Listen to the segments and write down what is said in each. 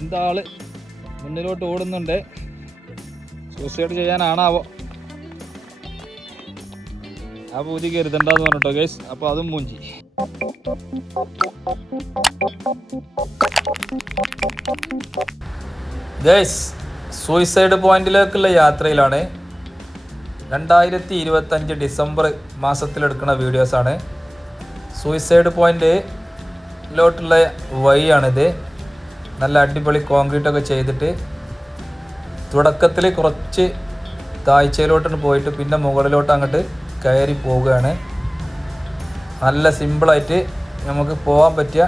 എന്താള് മുന്നിലോട്ട് ഓടുന്നുണ്ട്. സൂസൈഡ് ചെയ്യാനാണാവോ? ആ പൂതി കരുതണ്ടെന്ന് പറഞ്ഞിട്ടോ ഗൈസ്. അപ്പൊ അതും മൂഞ്ചി. ഗൈസ്, സൂയിസൈഡ് പോയിന്റിലേക്കുള്ള യാത്രയിലാണ്. 2025 ഡിസംബർ മാസത്തിലെടുക്കുന്ന വീഡിയോസാണ്. സൂയിസൈഡ് പോയിന്റിലോട്ടുള്ള വഴിയാണിത്. നല്ല അടിപൊളി കോൺക്രീറ്റൊക്കെ ചെയ്തിട്ട് തുടക്കത്തിൽ കുറച്ച് താഴ്ചയിലോട്ട് പോയിട്ട് പിന്നെ മുകളിലോട്ട് അങ്ങോട്ട് കയറി പോവുകയാണ്. നല്ല സിമ്പിളായിട്ട് നമുക്ക് പോകാൻ പറ്റിയ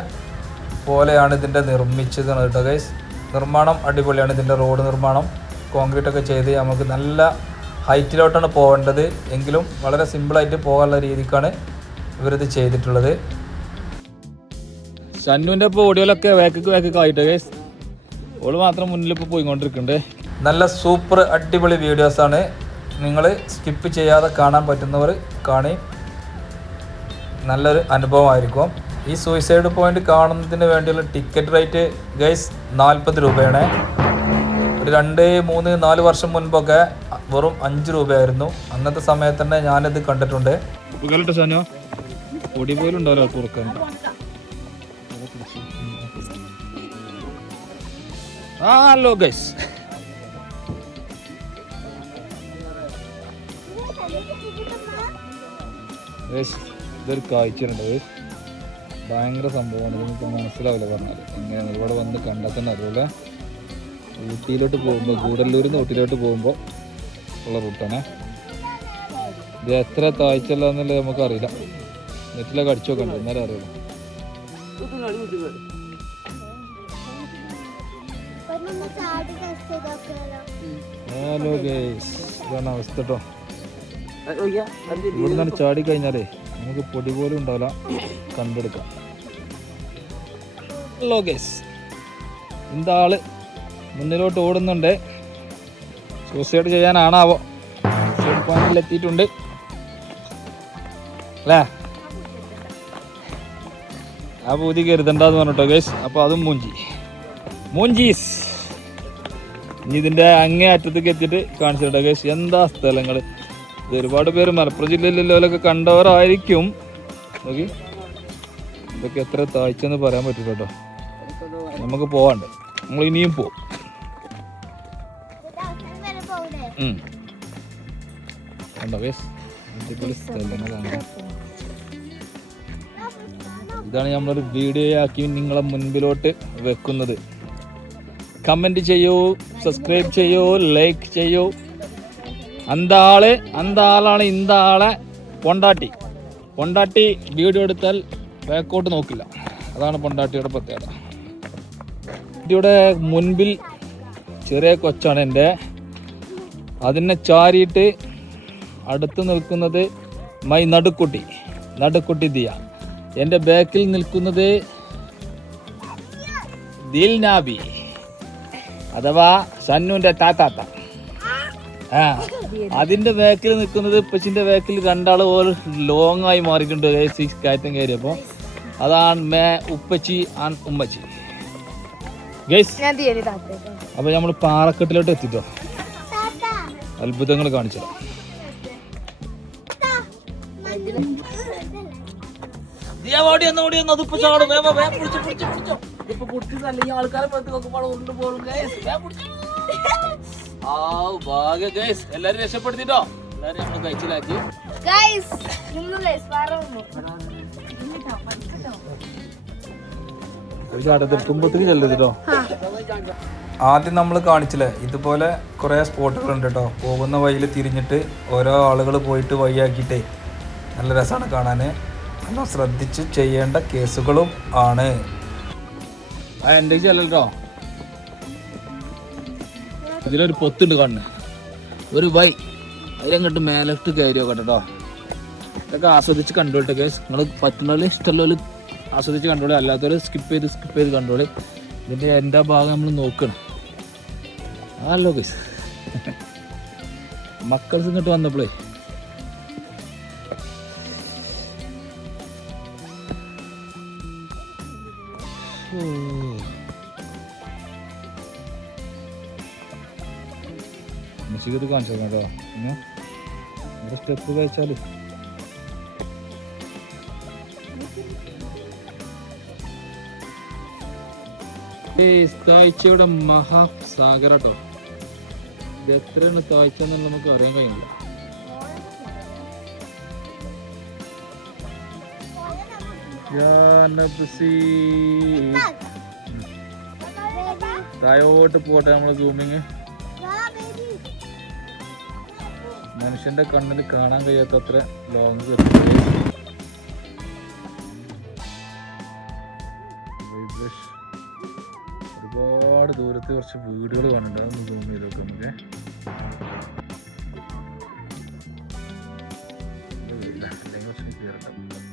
പോലെയാണ് ഇതിൻ്റെ നിർമ്മിച്ചത് കേട്ടോ ഗൈസ്. നിർമ്മാണം അടിപൊളിയാണ്. ഇതിൻ്റെ റോഡ് നിർമ്മാണം കോൺക്രീറ്റൊക്കെ ചെയ്ത് നമുക്ക് നല്ല ഹൈറ്റിലോട്ടാണ് പോകേണ്ടത്. എങ്കിലും വളരെ സിമ്പിളായിട്ട് പോകാനുള്ള രീതിക്കാണ് ഇവരിത് ചെയ്തിട്ടുള്ളത്. ഷന്നുവിൻ്റെ ഇപ്പോൾ ഓടിയോലൊക്കെ വേക്കൊക്കെ ആയിട്ട് ഗൈസ്. ഓള് മാത്രം മുന്നിൽ ഇപ്പോൾ പോയിക്കൊണ്ടിരിക്കുന്നുണ്ട്. നല്ല സൂപ്പർ അടിപൊളി വീഡിയോസാണ്. നിങ്ങൾ സ്കിപ്പ് ചെയ്യാതെ കാണാൻ പറ്റുന്നവർ കാണി. നല്ലൊരു അനുഭവമായിരിക്കും. ഈ സൂയിസൈഡ് പോയിന്റ് കാണുന്നതിന് വേണ്ടിയുള്ള ടിക്കറ്റ് റേറ്റ് ഗൈസ് 40 രൂപയാണ്. ഒരു 2, 3, 4 വർഷം മുൻപൊക്കെ വെറും 5 രൂപയായിരുന്നു. അന്നത്തെ സമയത്ത് തന്നെ ഞാനിത് കണ്ടിട്ടുണ്ട്. പൊടി പോലും ഉണ്ടാവില്ല തുറക്കാൻ. ഹലോ ഗൈസ്, ഇതൊരു കാഴ്ചയുണ്ട്. ഭയങ്കര സംഭവമാണ്. ഇതിനിപ്പോൾ മനസ്സിലാവില്ല പറഞ്ഞാൽ എങ്ങനെയാണ്. ഇവിടെ വന്ന് കണ്ടാൽ തന്നെ അതുപോലെ ഊട്ടിയിലോട്ട് പോകുമ്പോൾ, ഗൂഡല്ലൂരിൽ നിന്ന് ഊട്ടിയിലോട്ട് പോകുമ്പോൾ ഉള്ള റൂട്ടാണ്. ഇത് എത്ര താഴ്ചയുള്ള എന്നുള്ളത് നമുക്കറിയില്ല. നെറ്റിലൊക്കെ അടിച്ചു നോക്കണ്ട, എന്നാലും അറിയില്ല. ഹലോ ഗൈസ്, ഇതാണ് അവസ്ഥ കേട്ടോ. ഇവിടെ നിന്നാണ് ചാടി കഴിഞ്ഞാലേ നമുക്ക് പൊടി പോലും ഉണ്ടാവില്ല, കണ്ടെടുക്കാം. ഹലോ ഗൈസ്, എന്താള് മുന്നിലോട്ട് ഓടുന്നുണ്ട്. സൂസൈഡ് ചെയ്യാനാണാവോ? സൂസൈഡ് പോയിന്റിൽ എത്തിയിട്ടുണ്ട് അല്ലേ? ആ പൂതി കരുതണ്ടെന്ന് പറഞ്ഞിട്ടോ ഗൈസ്. അപ്പോൾ അതും മൂഞ്ചീസ്. ഇനി ഇതിൻ്റെ അങ്ങേ അറ്റത്തേക്ക് എത്തിയിട്ട് കാണിച്ചിട്ടോ ഗൈസ്. എന്താ സ്ഥലങ്ങൾ! ഇത് ഒരുപാട് പേര് മലപ്പുറം ജില്ലയിലുള്ളവരൊക്കെ കണ്ടവരായിരിക്കും. നോക്കി, ഇതൊക്കെ എത്ര താഴ്ചയെന്ന് പറയാൻ പറ്റില്ല കേട്ടോ. നമുക്ക് പോവാണ്ട്, നമ്മൾ ഇനിയും പോവും. കണ്ടോ ഗൈസ്, അടിപൊളി സ്ഥലങ്ങളാണ്. ഇതാണ് നമ്മളൊരു വീഡിയോ ആക്കി നിങ്ങളെ മുൻപിലോട്ട് വെക്കുന്നത്. കമൻറ്റ് ചെയ്യൂ, സബ്സ്ക്രൈബ് ചെയ്യൂ, ലൈക്ക് ചെയ്യൂ. അന്താളാണ് ഇന്താളെ പൊണ്ടാട്ടി വീഡിയോ എടുത്താൽ ബാക്കോട്ട് നോക്കില്ല. അതാണ് പൊണ്ടാട്ടിയുടെ പ്രത്യേകത. കുട്ടിയുടെ മുൻപിൽ ചെറിയ കൊച്ചാണ് എൻ്റെ. അതിനെ ചാരിയിട്ട് അടുത്ത് നിൽക്കുന്നത് മൈ നടുക്കുട്ടി ദിയ. എൻ്റെ ബാക്കിൽ നിൽക്കുന്നത് ദിൽനാബി അഥവാ സന്നുവിൻ്റെ താത്താത്ത. അതിൻ്റെ ബാക്കിൽ നിൽക്കുന്നത് ഉപ്പച്ചിൻ്റെ ബാക്കിൽ രണ്ടാൾ ഓരോ ലോങ് ആയി മാറിയിട്ടുണ്ട് കയറ്റം കയറിയപ്പോൾ. അതാണ് ഉപ്പച്ചി ആൻ ഉമ്മച്ചി ഗൈസ്. അപ്പോൾ നമ്മൾ പാറക്കെട്ടിലോട്ട് എത്തിട്ടോ, അത്ഭുതങ്ങൾ കാണിച്ചോ. എല്ലാരും രക്ഷപ്പെടുത്തിട്ടോ, എല്ലാരും നമ്മൾ കഴിച്ചിലാക്കി. ആദ്യം നമ്മൾ കാണിച്ചില്ലേ, ഇതുപോലെ കുറെ സ്പോട്ടുകളുണ്ട് കേട്ടോ. പോകുന്ന വഴിയിൽ തിരിഞ്ഞിട്ട് ഓരോ ആളുകൾ പോയിട്ട് വഴിയാക്കിയിട്ടേ നല്ല രസമാണ് കാണാൻ. നല്ല ശ്രദ്ധിച്ച് ചെയ്യേണ്ട കേസുകളും ആണ്. എൻ്റെ ചെല്ലോ, ഇതിലൊരു പൊത്തുണ്ട് കാണുന്നത്, ഒരു വൈ അതിലങ്ങോട്ട് മേലോട്ട് കയറി നോക്കട്ടോ. ഇതൊക്കെ ആസ്വദിച്ച് കണ്ടോട്ടെ കേസ്. നിങ്ങൾ പറ്റുന്നവര് ഇഷ്ടമുള്ളവർ ആസ്വദിച്ച് കണ്ടോളി, അല്ലാത്തവർ സ്കിപ്പ് ചെയ്ത് കണ്ടോളി. ഇതിൻ്റെ എൻ്റെ ഭാഗം നമ്മൾ നോക്കണം. ഹലോ കേസ്, മക്കൾസ് ഇങ്ങോട്ട് വന്നപ്പോഴേ ഇത് കാണിച്ചു കേട്ടോ. പിന്നെ ഒരു സ്റ്റെപ്പ് കഴിച്ചാൽ താഴ്ചയുടെ മഹാസാഗര കേട്ടോ. ഇത് എത്രയാണ് താഴ്ച എന്നുള്ള നമുക്ക് അറിയാൻ കഴിയില്ല. താഴോട്ട് പോട്ടെ നമ്മള് സൂമിങ്. മനുഷ്യന്റെ കണ്ണിൽ കാണാൻ കഴിയാത്ത അത്ര ലോങ് ഒരുപാട് ദൂരത്ത് കുറച്ച് വീടുകൾ കാണുന്നുണ്ട്. അതൊന്ന് സൂം ചെയ്ത് നോക്കാം നമുക്ക്. അല്ലെങ്കിൽ കുറച്ച് ക്ലിയർ ഉണ്ടാവും.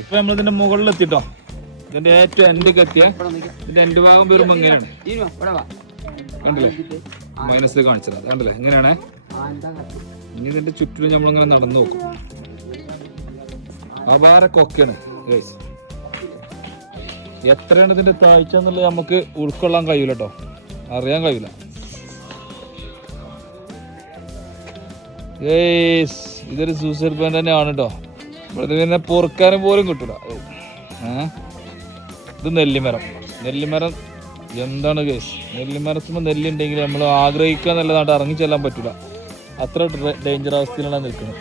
ഇപ്പൊ നമ്മളിതിന്റെ മുകളിലെത്തിട്ടോ. ഇതിന്റെ ഏറ്റവും എൻഡിക്ക് എത്തിയ ഇതിന്റെ എൻഡ് ഭാഗം വരുമ്പോ എങ്ങനെയാണ് കണ്ടില്ലേ? മൈനസ് കാണിച്ചത് കണ്ടില്ലേ എങ്ങനെയാണ്. ഇനി ഇതിന്റെ ചുറ്റിലും നമ്മളിങ്ങനെ നടന്നു നോക്കും. അപാര കൊക്കയാണ് ഗൈസ്. എത്രയാണ് ഇതിന്റെ താഴ്ച എന്നുള്ളത് നമുക്ക് ഉൾക്കൊള്ളാൻ കഴിയൂല കേട്ടോ, അറിയാൻ കഴിയില്ല ഗൈസ്. ഇതൊരു സൂസൈഡ് പോയിന്റ് തന്നെയാണ് കേട്ടോ. ഇവിടെ പിന്നെ പൊറുക്കാനും പോലും കിട്ടൂല. ഇത് നെല്ലിമരം. നെല്ലിമരം എന്താണ് ഗൈസ്, നെല്ലിമരത്തുമ്പോൾ നെല്ലുണ്ടെങ്കിൽ നമ്മൾ ആഗ്രഹിക്കുക എന്നല്ലാണ്ട് ഇറങ്ങി ചെല്ലാൻ പറ്റില്ല. അത്ര ഡേഞ്ചർ അവസ്ഥയിലാണ് നിൽക്കുന്നത്.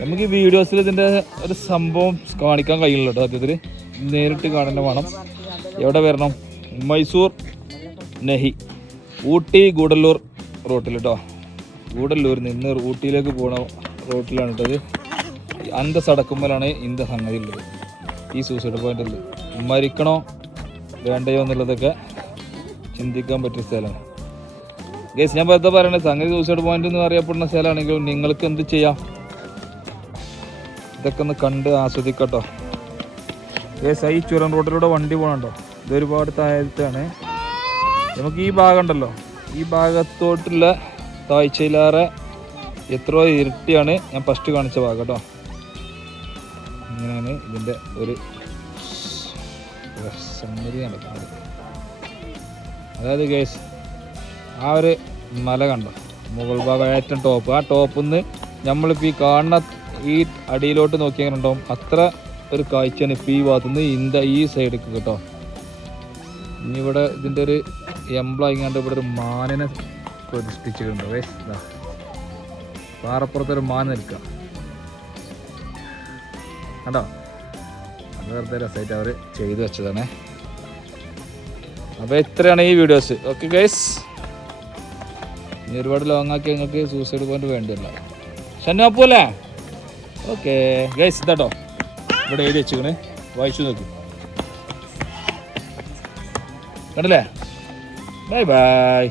നമുക്ക് ഈ വീഡിയോസിൽ ഇതിൻ്റെ ഒരു സംഭവം കാണിക്കാൻ കഴിയില്ല കേട്ടോ. സത്യത്തിൽ നേരിട്ട് കാണേണ്ട വേണം. എവിടെ വരണം? മൈസൂർ നെഹി ഊട്ടി ഗൂഡല്ലൂർ റൂട്ടിൽ കേട്ടോ. ഗൂഡല്ലൂരിൽ നിന്ന് ഊട്ടിയിലേക്ക് പോകണ റൂട്ടിലാണ് കേട്ടത്. അന്ത സടക്കുമ്പോഴാണ് ഇതിൻ്റെ സംഗതി ഉള്ളത്. ഈ സൂസൈഡ് പോയിന്റിൽ മരിക്കണോ വേണ്ടയോ എന്നുള്ളതൊക്കെ ചിന്തിക്കാൻ പറ്റിയ സ്ഥലമാണ് ഗൈസ്. ഞാൻ വെറുതെ പറയണത് സംഗതി സൂസൈഡ് പോയിന്റ് എന്ന് അറിയപ്പെടുന്ന സ്ഥലമാണെങ്കിലും നിങ്ങൾക്ക് എന്ത് ചെയ്യാം, ഇതൊക്കെ ഒന്ന് കണ്ട് ആസ്വദിക്കട്ടോ ഗൈസ്. ഈ ചുരം റോഡിലൂടെ വണ്ടി പോകണുണ്ടോ? ഇതൊരുപാട് താഴത്താണ്. നമുക്ക് ഈ ഭാഗം ഉണ്ടല്ലോ, ഈ ഭാഗത്തോട്ടുള്ള താഴ്ചയിലേറെ എത്രയോ ഇരട്ടിയാണ് ഞാൻ ഫസ്റ്റ് കാണിച്ച ഭാഗം കേട്ടോ. ഇങ്ങനെയാണ് ഇതിൻ്റെ ഒരു സംഗതി നടക്കുന്നത്. അതായത് ഗൈസ്, ആ ഒരു മല കണ്ടോ, മുകൾ ഭാഗം ഏറ്റവും ടോപ്പ്. ആ ടോപ്പിൽ നിന്ന് നമ്മളിപ്പോൾ ഈ കാണുന്ന ഈ അടിയിലോട്ട് നോക്കിയാൽ ഉണ്ടാവും. അത്ര ഒരു കാഴ്ചയാണ് ഇപ്പോൾ ഈ ഭാഗത്തുനിന്ന് ഈ സൈഡിലേക്ക് കേട്ടോ. ഇനി ഇവിടെ ഇതിൻ്റെ ഒരു എംപ്ലോയിങ്ങാണ്ട് ഇവിടെ ഒരു മാനിനെ പ്രതിഷ്ഠിച്ചിട്ടുണ്ടോ ഗൈസ്. പാറപ്പുറത്തൊരു മാൻ നിൽക്കുക കണ്ടോ. അത് വെറുതെ രസമായിട്ട് അവർ ചെയ്തു വെച്ചതാണേ. അപ്പോൾ ഇത്രയാണ് ഈ വീഡിയോസ്. ഓക്കെ ഗൈസ്, ഇനി ഒരുപാട് ലോങ് ആക്കി നിങ്ങൾക്ക് സൂസൈഡ് പോയിന്റ് വേണ്ടിയല്ല. ഷന്നു അല്ലേ? ഓക്കെ ഗൈസ്, ഇതാട്ടോ ഇവിടെ എഴുതി വെച്ചിക്കണ്, വായിച്ചു നോക്കി കണ്ടില്ലേ. Bye bye.